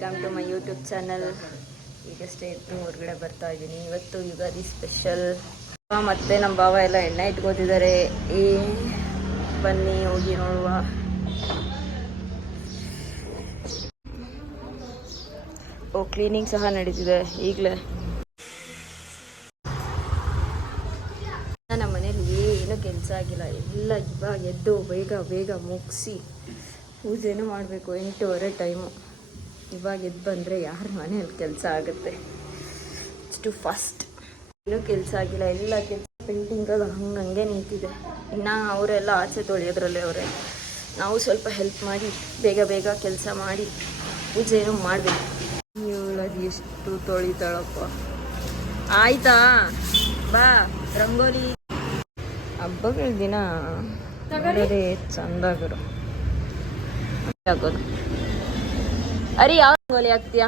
Welcome to my YouTube channel. ಈಗಷ್ಟೇ ಇತ್ತು ಹೊರಗಡೆ ಬರ್ತಾ ಇದ್ದೀನಿ. ಇವತ್ತು ಯುಗಾದಿ ಸ್ಪೆಷಲ್. ಮತ್ತೆ ನಮ್ಮ ಭಾವ ಎಲ್ಲ ಎಣ್ಣೆ ಇಟ್ಕೋತಿದ್ದಾರೆ. ಬನ್ನಿ ಹೋಗಿ ನೋಡುವ. ಕ್ಲೀನಿಂಗ್ ಸಹ ನಡೀತಿದೆ ಈಗಲೇ. ನಮ್ಮ ಮನೇಲಿ ಏನೂ ಕೆಲಸ ಆಗಿಲ್ಲ, ಎಲ್ಲ ಇವಾಗ ಎದ್ದು ಬೇಗ ಬೇಗ ಮುಗಿಸಿ ಪೂಜೆನೂ ಮಾಡಬೇಕು. 8:30 ಟೈಮು. ಇವಾಗ ಎದ್ದು ಬಂದರೆ ಯಾರ ಮನೇಲಿ ಕೆಲಸ ಆಗುತ್ತೆ? ಇಷ್ಟು ಫಾಸ್ಟ್. ಏನೂ ಕೆಲಸ ಆಗಿಲ್ಲ, ಎಲ್ಲ ಕೆಲಸ ಪೇಂಟಿಂಗ್ ಅದು ಹಂಗೆ ನಿಂತಿದೆ. ಇನ್ನು ಅವರೆಲ್ಲ ಆಚೆ ತೊಳೆಯೋದ್ರಲ್ಲೇ ಅವರೇ. ನಾವು ಸ್ವಲ್ಪ ಹೆಲ್ಪ್ ಮಾಡಿ ಬೇಗ ಬೇಗ ಕೆಲಸ ಮಾಡಿ ಪೂಜೆನೂ ಮಾಡಬೇಕು. ಇವಳದು ಎಷ್ಟು ತೊಳಿತಾಳಪ್ಪ. ಆಯ್ತಾ ಬಾ. ರಂಗೋಲಿ ಹಬ್ಬಗಳ ದಿನ ಅದೇ ಚಂದಾಗರು ಹಾಕೋದು. ಅರಿ ಯಾವ ರಂಗೋಲಿ ಹಾಕ್ತೀಯಾ?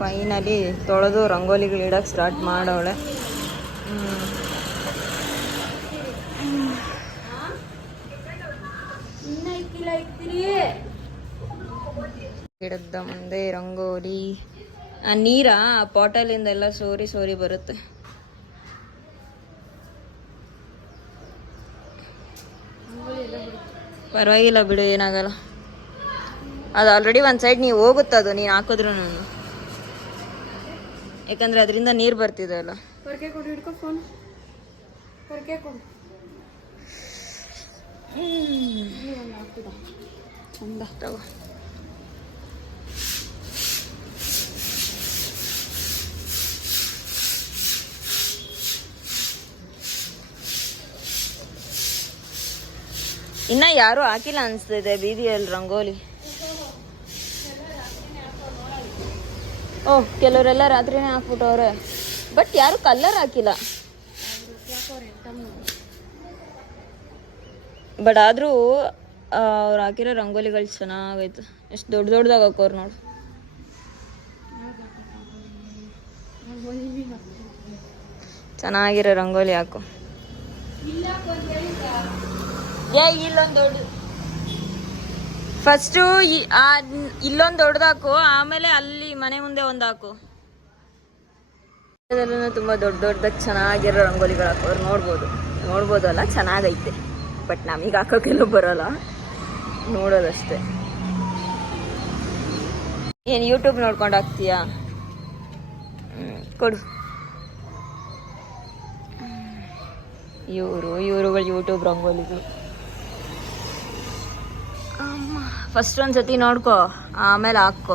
ಫೈನಲಿ ತೊಳೆದು ರಂಗೋಲಿಗಳು ಇಡಕ್ಕೆ ಸ್ಟಾರ್ಟ್ ಮಾಡವಳೆ. ಗಿಡದ ಮುಂದೆ ರಂಗೋಲಿ. ನೀರ ಬಾಟಲಿಂದ ಎಲ್ಲ ಸೋರಿ ಸೋರಿ ಬರುತ್ತೆ. ಪರವಾಗಿಲ್ಲ ಬಿಡು, ಏನಾಗಲ್ಲ. ಅದು ಆಲ್ರೆಡಿ ಒಂದು ಸೈಡ್ ನೀವು ಹೋಗುತ್ತದು ನೀನು ಹಾಕಿದ್ರು. ನಾನು ಯಾಕಂದ್ರೆ ಅದರಿಂದ ನೀರು ಬರ್ತಿದೆ ಅಲ್ಲ. ಚಂದ ತಗೋ. ಇನ್ನ ಯಾರು ಹಾಕಿಲ್ಲ ಅನಿಸ್ತಿದೆ ಬೀದಿಯಲ್ಲಿ ರಂಗೋಲಿ. ಕೆಲವರೆಲ್ಲ ರಾತ್ರಿನೇ ಹಾಕ್ಬಿಟ್ಟವ್ರೆ, ಬಟ್ ಯಾರು ಕಲರ್ ಹಾಕಿಲ್ಲ. ಬಟ್ ಆದ್ರೂ ಅವ್ರು ಹಾಕಿರೋ ರಂಗೋಲಿಗಳು ಚೆನ್ನಾಗೈತೆ. ಎಷ್ಟು ದೊಡ್ಡ ದೊಡ್ಡದಾಗ ಹಾಕೋರು ನೋಡು. ಚೆನ್ನಾಗಿರೋ ರಂಗೋಲಿ ಹಾಕು. ಇಲ್ಲೊಂದು ದೊಡ್ಡ ಫಸ್ಟು ಇಲ್ಲೊಂದು ದೊಡ್ಡದಾಕು, ಆಮೇಲೆ ಅಲ್ಲಿ ಮನೆ ಮುಂದೆ ಒಂದು ಹಾಕು. ತುಂಬಾ ದೊಡ್ಡ ದೊಡ್ಡದಾಗಿ ಚೆನ್ನಾಗಿರೋ ರಂಗೋಲಿಗಳು ಹಾಕೋರು ನೋಡ್ಬೋದಲ್ಲ. ಚೆನ್ನಾಗೈತೆ, ಬಟ್ ನಮಗೆ ಹಾಕೋಕೆಲ್ಲ ಬರೋಲ್ಲ, ನೋಡೋದಷ್ಟೇ. ಏನು ಯೂಟ್ಯೂಬ್ ನೋಡ್ಕೊಂಡು ಹಾಕ್ತೀಯಾ? ಕೊಡು. ಇವರುಗಳು ಯೂಟ್ಯೂಬ್ ರಂಗೋಲಿಗಳು. ಫಸ್ಟ್ ಒಂದ್ಸತಿ ನೋಡ್ಕೊ, ಆಮೇಲೆ ಹಾಕೋ.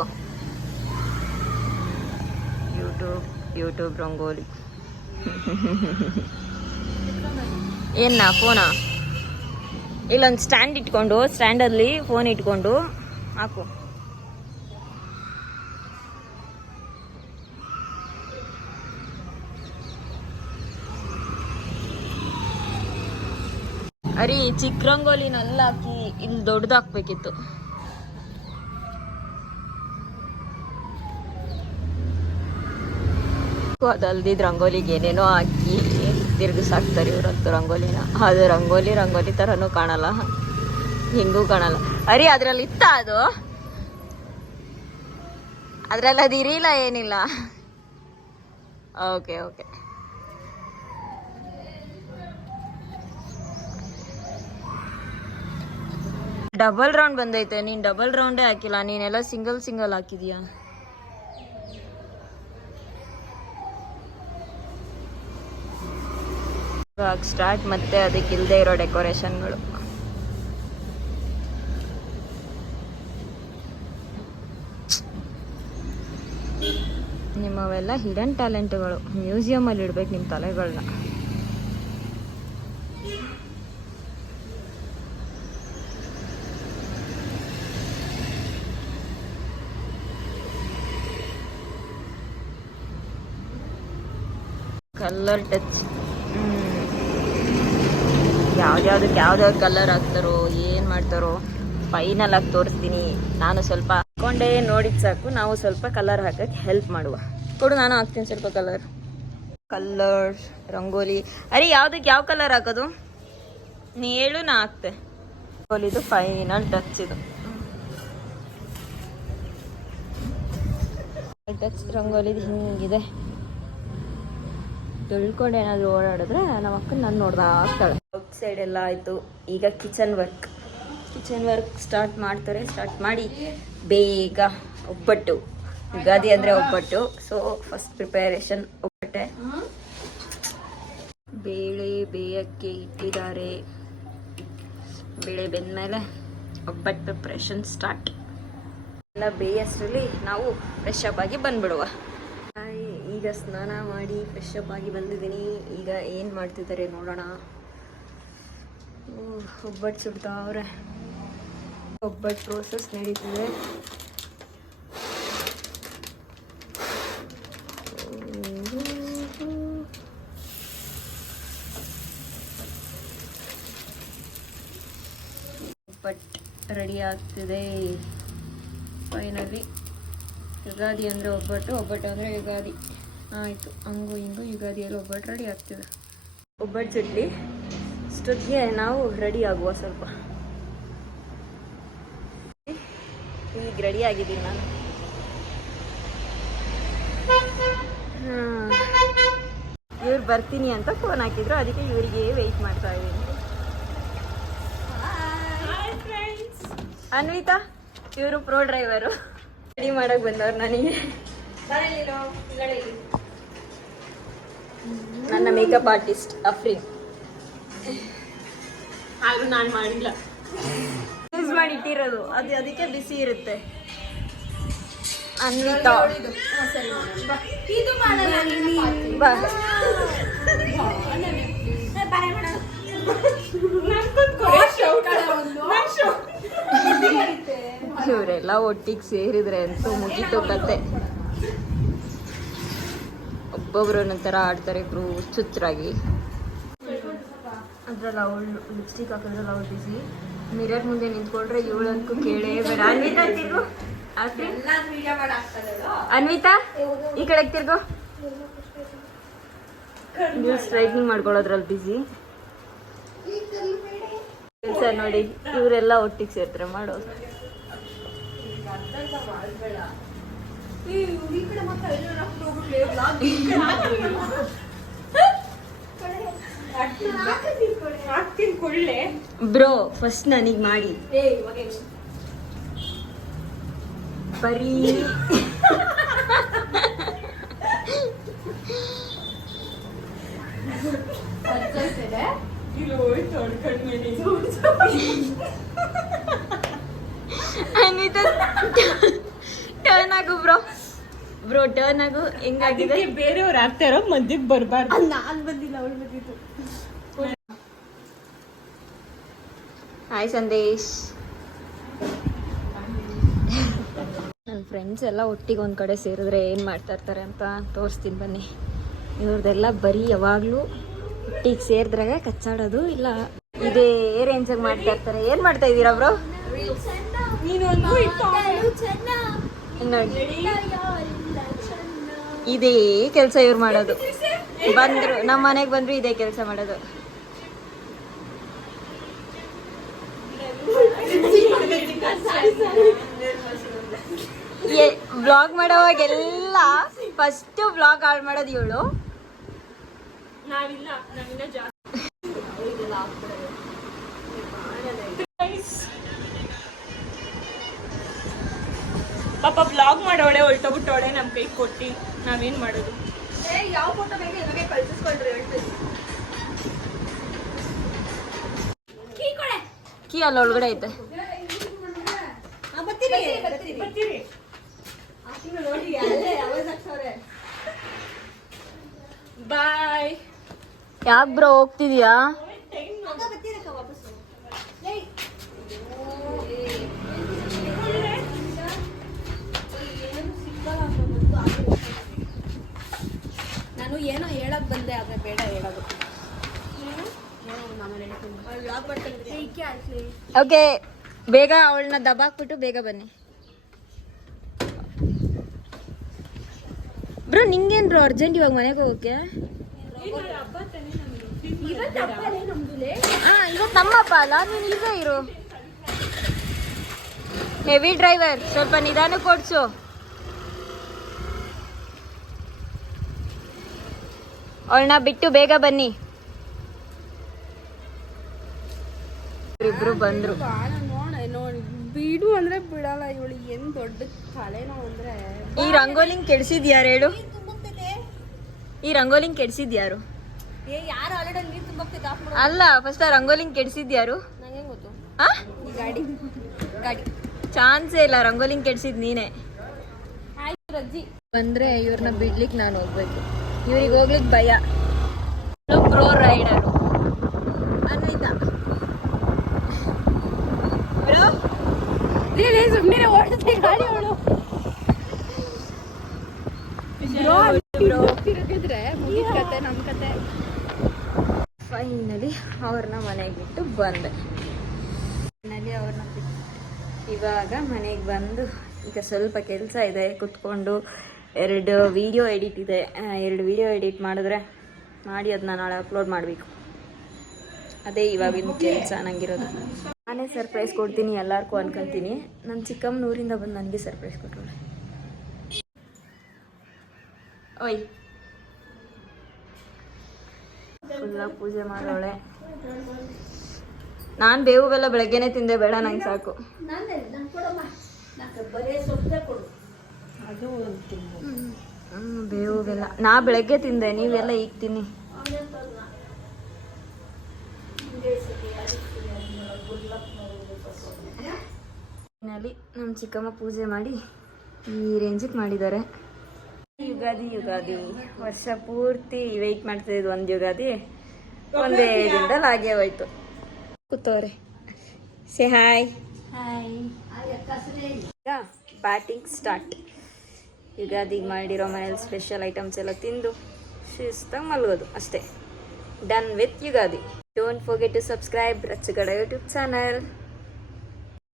ಯೂಟ್ಯೂಬ್ ರಂಗೋಲಿ. ಏನ ಫೋನಾ? ಇಲ್ಲೊಂದು ಸ್ಟ್ಯಾಂಡ್ ಇಟ್ಕೊಂಡು, ಸ್ಟ್ಯಾಂಡಲ್ಲಿ ಫೋನ್ ಇಟ್ಕೊಂಡು ಹಾಕು. ಅರಿ ಚಿಕ್ಕ ರಂಗೋಲಿನೆಲ್ಲ ಹಾಕಿ ಇಲ್ಲಿ ದೊಡ್ಡದು ಹಾಕ್ಬೇಕಿತ್ತು. ಅದಲ್ದಿದ್ ರಂಗೋಲಿಗೆ ಏನೇನೋ ಹಾಕಿ ತಿರ್ಗಿಸಾಕ್ತಾರೆ ಇವ್ರಂತೂ ರಂಗೋಲಿನ. ಅದು ರಂಗೋಲಿ ಥರನೂ ಕಾಣಲ್ಲ, ಹಿಂಗೂ ಕಾಣಲ್ಲ. ಅರಿ ಅದ್ರಲ್ಲಿ ಇತ್ತ ಅದು? ಅದ್ರಲ್ಲಿ ಅದು ಇರಿಲ್ಲ, ಏನಿಲ್ಲ. ಓಕೆ. ಡಬಲ್ ರೌಂಡ್ ಬಂದೈತೆ. ನೀನು ಡಬಲ್ ರೌಂಡೇ ಹಾಕಿಲ್ಲ, ನೀನೆಲ್ಲ ಸಿಂಗಲ್ ಹಾಕಿದೀಯಾ. ಇವಾಗ ಸ್ಟಾರ್ಟ್ ಮತ್ತೆ ಅದಕ್ಕೆ ಇಲ್ಲದೆ ಇರೋ ಡೆಕೋರೇಷನ್ಗಳು. ನಿಮ್ಮವೆಲ್ಲ ಹಿಡನ್ ಟ್ಯಾಲೆಂಟ್ಗಳು. ಮ್ಯೂಸಿಯಮಲ್ಲಿ ಇಡ್ಬೇಕು ನಿಮ್ಮ ತಲೆಗಳನ್ನ. Colour touch. ಯಾವ್ದಾವ್ದು ಕಲರ್ ಹಾಕ್ತಾರೋ ಏನು ಮಾಡ್ತಾರೋ ಫೈನಲ್ ಆಗಿ ತೋರಿಸ್ತೀನಿ. ನಾನು ಸ್ವಲ್ಪ ಹಾಕೊಂಡೇ ನೋಡಿದ್ ಸಾಕು. ನಾವು ಸ್ವಲ್ಪ ಕಲರ್ ಹಾಕಕ್ಕೆ ಹೆಲ್ಪ್ ಮಾಡುವ. ಕೊಡು, ನಾನು ಹಾಕ್ತೀನಿ ಸ್ವಲ್ಪ ಕಲರ್ ರಂಗೋಲಿ. ಅರೆ ಯಾವ್ದಕ್ಕೆ ಯಾವ ಕಲರ್ ಹಾಕೋದು? ನೀ ಹೇಳು, ನಾ ಹಾಕ್ತೆ. ಇದು ಫೈನಲ್ ಟಚ್ ಇದು ಟಚ್ ರಂಗೋಲಿದು ಹಿಂಗಿದೆ. ತಿಳ್ಕೊಂಡು ಏನಾದರೂ ಓಡಾಡಿದ್ರೆ ನಮ್ಮ ಅಕ್ಕನ ನಾನು ನೋಡ್ದಾ ಆಗ್ತಾಳೆ. ಔಟ್ ಸೈಡ್ ಎಲ್ಲ ಆಯಿತು. ಈಗ ಕಿಚನ್ ವರ್ಕ್ ಸ್ಟಾರ್ಟ್ ಮಾಡ್ತಾರೆ. ಸ್ಟಾರ್ಟ್ ಮಾಡಿ ಬೇಗ ಒಬ್ಬಟ್ಟು, ಯುಗಾದಿ ಅಂದರೆ ಒಬ್ಬಟ್ಟು. ಸೊ ಫಸ್ಟ್ ಪ್ರಿಪರೇಷನ್ ಒಬ್ಬಟ್ಟೆ. ಬೇಳೆ ಬೇಯಕ್ಕೆ ಇಟ್ಟಿದ್ದಾರೆ. ಬೇಳೆ ಬೆಂದಮೇಲೆ ಒಬ್ಬಟ್ಟು ಪ್ರಿಪ್ರೇಷನ್ ಸ್ಟಾರ್ಟ್. ಎಲ್ಲ ಬೇಯಷ್ಟರಲ್ಲಿ ನಾವು ಫ್ರೆಶ್ ಅಪ್ ಆಗಿ ಬಂದ್ಬಿಡುವ. ಈಗ ಸ್ನಾನ ಮಾಡಿ ಫ್ರೆಶ್ ಅಪ್ ಆಗಿ ಬಂದಿದ್ದೀನಿ. ಈಗ ಏನು ಮಾಡ್ತಿದ್ದಾರೆ ನೋಡೋಣ. ಒಬ್ಬಟ್ಟು ಸುಡ್ತಾವ್ರೆ. ಒಬ್ಬಟ್ಟು ಪ್ರೋಸೆಸ್ ನಡೀತಿದೆ. ಒಬ್ಬಟ್ಟು ರೆಡಿ ಆಗ್ತಿದೆ ಫೈನಲಿ. ಯುಗಾದಿ ಅಂದರೆ ಒಬ್ಬಟ್ಟು, ಒಬ್ಬಟ್ಟು ಅಂದರೆ ಯುಗಾದಿ ಆಯಿತು. ಹಂಗು ಹಿಂಗು ಯುಗಾದಿಯಲ್ಲಿ ಒಬ್ಬಟ್ಟು ರೆಡಿ ಆಗ್ತಿದೆ. ಒಬ್ಬಟ್ಟು ಸುಡ್ಲಿ ಇಷ್ಟೊತ್ತಿಗೆ ನಾವು ರೆಡಿ ಆಗುವ. ಸ್ವಲ್ಪ ಈಗ ರೆಡಿ ಆಗಿದ್ದೀನಿ ನಾನು. ಇವ್ರು ಬರ್ತೀನಿ ಅಂತ ಫೋನ್ ಹಾಕಿದ್ರು, ಅದಕ್ಕೆ ಇವರಿಗೆ ವೆಯ್ಟ್ ಮಾಡ್ತಾ ಇದ್ದೀನಿ. ಅನ್ವಿತಾ ಇವರು ಪ್ರೋ ಡ್ರೈವರು. ರೆಡಿ ಮಾಡಕ್ ಬಂದವ್ರು ನನಗೆ. ನನ್ನ ಮೇಕಪ್ ಆರ್ಟಿಸ್ಟ್ ಅಫ್ರೀನ್. ಆದ್ರೂ ನಾನು ಮಾಡಿಲ್ಲ, ಯೂಸ್ ಮಾಡಿ ಇಟ್ಟಿರೋದು ಅದು, ಅದಕ್ಕೆ ಬಿಸಿ ಇರುತ್ತೆ. ಅನ್ವಿತಾ ಬಾ. ಇವರೆಲ್ಲ ಒಟ್ಟಿಗೆ ಸೇರಿದ್ರೆ ಅಂತೂ ಮುಗೀತು ಕತೆ. ಒಬ್ಬೊಬ್ರು ಒಂಥರ ಆಡ್ತಾರೆ, ಇಬ್ರು ಚುಚ್ಚರಾಗಿ. ಅದ್ರಲ್ಲಿ ಅವಳು ಲಿಪ್ಸ್ಟಿಕ್ ಹಾಕಿದ್ರಲ್ಲ ಅವಳು ಬಿಸಿ. ಮಿರರ್ ಮುಂದೆ ನಿಂತ್ಕೊಂಡ್ರೆ ಇವಳಂತೂ ಕೇಳೇ ಬೇಡ. ಅನ್ವಿತಾ ತಿರ್ಗು, ಅನ್ವಿತಾ ಈ ಕಡೆ ತಿರ್ಗು. ನೀವು ಸ್ಟ್ರೈಟ್ನಿಂಗ್ ಮಾಡ್ಕೊಳ್ಳೋದ್ರಲ್ಲಿ ಬಿಸಿ. ಕೆಲಸ ನೋಡಿ, ಇವರೆಲ್ಲ ಒಟ್ಟಿಗೆ ಸೇರ್ತಾರೆ ಮಾಡೋದು. ಬ್ರೋ ಫಸ್ಟ್ ನನಗೆ ಮಾಡಿ ಬರೀ ಟರ್ನ್ ಆಗು ಬ್ರೋ ಟರ್ನ್ ಆಗು. ಹೆಂಗಾಗಿದೆ? ಬೇರೆಯವ್ರು ಆಗ್ತಾರೋ ಮಧ್ಯಕ್ಕೆ ಬರಬಾರ್ದು. ನಾನು ಬಂದಿಲ್ಲ, ಅವಳು ಬಂದಿತ್ತು. ಹಾಯ್ ಸಂದೇಶ್. ನನ್ನ ಫ್ರೆಂಡ್ಸ್ ಎಲ್ಲ ಒಟ್ಟಿಗೆ ಒಂದು ಕಡೆ ಸೇರಿದ್ರೆ ಏನು ಮಾಡ್ತಾ ಇರ್ತಾರೆ ಅಂತ ತೋರಿಸ್ತೀನಿ ಬನ್ನಿ. ಇವ್ರದ್ದೆಲ್ಲ ಬರೀ ಯಾವಾಗಲೂ ಒಟ್ಟಿಗೆ ಸೇರಿದ್ರಾಗ ಕಚ್ಚಾಡೋದು, ಇಲ್ಲ ಇದೇ ರೇಂಜಾಗಿ ಮಾಡ್ತಾ ಇರ್ತಾರೆ. ಏನು ಮಾಡ್ತಾ ಇದ್ದೀರಾ ಬ್ರೋ? ಇದೇ ಕೆಲಸ ಇವ್ರು ಮಾಡೋದು. ಬಂದ್ರು ನಮ್ಮ ಮನೆಗೆ ಬಂದ್ರು ಇದೇ ಕೆಲಸ ಮಾಡೋದು. ಬ್ಲಾಗ್ ಮಾಡೋವಾಗೆಲ್ಲ ಫಸ್ಟ್ ಬ್ಲಾಗ್ ಹಾಳು ಮಾಡೋದು ಇವಳು. ಪಾಪ ಬ್ಲಾಗ್ ಮಾಡೋಳೆ ಹೊಲ್ಟೋಗ್ಬಿಟ್ಟೋಳೆ ನಮ್ಮ ಕೈ ಕೊಟ್ಟು ನಾವೇನ್ ಮಾಡೋದು? ಯಾವ ಫೋಟೋ ಬೇಕು ಕಳ್ಸಿಸ್ಕೊಳ್ರಿ. ಕೀ ಅಲ್ಲ ಒಳಗಡೆ ಐತೆ. ಬಾಯ್. ಯಾಕೆ ಬ್ರೋ ಹೋಗ್ತಿದ್ಯಾ? ನಾನು ಏನೋ ಹೇಳಕ್ ಬಂದೆ, ಆದ್ರೆ ಬೇಡ ಹೇಳೋದು. ಓಕೆ, ಬೇಗ ಅವಳನ್ನ ದಬಾಕ್ಬಿಟ್ಟು ಬೇಗ ಬನ್ನಿ ಬ್ರೋ. ನಿಂಗೇನ್ ಬ್ರೋ ಅರ್ಜೆಂಟ್ ಇವಾಗ ಮನೆಗೆ ಹೋಗಕ್ಕೆ? ಇವತ್ತು ನಮ್ಮ ಹಬ್ಬ ಅಲ್ಲ, ನೀನು ಇಲ್ಲೇ ಇರು. ಹೆವಿ ಡ್ರೈವರ್, ಸ್ವಲ್ಪ ನಿಧಾನಕ್ಕೆ ಓಡಿಸು. ಅವಳನ್ನ ಬಿಟ್ಟು ಬೇಗ ಬನ್ನಿ. ಇಬ್ರು ಬಂದ್ರು. ನೋಡಿ ಬಿಡು ಅಂದ್ರೆ ಬಿಡಲ್ಲ ಇವಳು. ಏನ್ ದೊಡ್ಡ ತಲೆನೋವು ಅಂದ್ರೆ. ಈ ರಂಗೋಲಿಂಗ್ ಕೆಡ್ಸಿದ್ಯಾರು ಹೇಳು? ಈ ರಂಗೋಲಿಂಗ್ ಕೆಡ್ಸಿದ್ಯಾರು? ಯಾರು ಆಲ್ರೆಡಿ ನೀರು ತುಂಬಾಗ್ತೈತೆ ಆಫ್ ಮಾಡು. ಅಲ್ಲ, ಫಸ್ಟ್ ಆ ರಂಗೋಲಿಂಗ್ ಕೆಡ್ಸಿದ್ಯಾರು? ನಂಗೆ ಗೊತ್ತು. ಈ ಗಾಡಿ ಚಾನ್ಸೇ ಇಲ್ಲ, ರಂಗೋಲಿಂಗ್ ಕೆಡ್ಸಿದ್ ನೀನೆ. ಆಯ್ತು ರಜ್ಜಿ. ಬಂದ್ರೆ ಇವ್ರನ್ನ ಬಿಡ್ಲಿಕ್ಕೆ ನಾನು ಹೋಗ್ಬೇಕು. ಇವ್ರಿಗೆ ಹೋಗ್ಲಿಕ್ಕೆ ಭಯ. ಪ್ರೋ ರೈಡರು ಅನ್ನೈತಾ ಸುಮ್ಮನೆ ಓಡಿಸ್ತೆ ಗಾಡಿ ಅವಳು. ತಿರುಗಿದ್ರೆ ಮುಗಿದ ಕತೆ ನಮ್ಮ ಕತೆ. ಫೈನಲಿ ಅವ್ರನ್ನ ಮನೆಗೆ ಬಿಟ್ಟು ಬಂದೆ. ಅವ್ರನ್ನ ಬಿಟ್ಟು ಇವಾಗ ಮನೆಗೆ ಬಂದು ಈಗ ಸ್ವಲ್ಪ ಕೆಲಸ ಇದೆ. ಕುತ್ಕೊಂಡು 2 ವಿಡಿಯೋ ಎಡಿಟ್ ಇದೆ. 2 ವಿಡಿಯೋ ಎಡಿಟ್ ಮಾಡಿ ಅದನ್ನ ನಾಳೆ ಅಪ್ಲೋಡ್ ಮಾಡಬೇಕು. ಅದೇ ಇವಾಗಿನ ಕೆಲಸ ನಂಗಿರೋದು. ನಾನೇ ಸರ್ಪ್ರೈಸ್ ಕೊಡ್ತೀನಿ ಎಲ್ಲರಿಗೂ ಅನ್ಕೊಂತೀನಿ. ನನ್ನ ಚಿಕ್ಕಮ್ಮ ಊರಿಂದ ಬಂದು ನನಗೆ ಸರ್ಪ್ರೈಸ್ ಕೊಟ್ಟರು. ಓಯ್ ಫುಲ್ಲ ಪೂಜೆ ಮಾಡೋಳೆ. ನಾನು ಬೇವು ಬೆಲ್ಲ ಬೆಳಗ್ಗೆನೆ ತಿಂದೆ, ಬೇಡ ನಂಗೆ ಸಾಕು. ಬೇವು ಬೆಲ್ಲ ನಾ ಬೆಳಗ್ಗೆ ತಿಂದೆ, ನೀವೆಲ್ಲ ಈಗ ತಿನ್ನಿ. ಫೈನಲಿ ನಮ್ಮ ಚಿಕ್ಕಮ್ಮ ಪೂಜೆ ಮಾಡಿ ಈ ರೇಂಜಿಗೆ ಮಾಡಿದ್ದಾರೆ. ಯುಗಾದಿ ವರ್ಷ ಪೂರ್ತಿ ವೆಯ್ಟ್ ಮಾಡ್ತಿದ್ದು ಒಂದು ಯುಗಾದಿ ಒಂದೇ ದಿನದಲ್ಲಿ ಆಗೇ ಹೋಯ್ತು. ಕೂತವ್ರೆ. Say hi. ಈಗ ಬ್ಯಾಟಿಂಗ್ ಸ್ಟಾರ್ಟ್. ಯುಗಾದಿಗೆ ಮಾಡಿರೋ ಮನೇಲಿ ಸ್ಪೆಷಲ್ ಐಟಮ್ಸ್ ಎಲ್ಲ ತಿಂದು ಶಿಸ್ತಾಗಿ ಮಲಗೋದು ಅಷ್ಟೇ. Done with Ugadi. Don't forget to subscribe Rachchagada YouTube channel.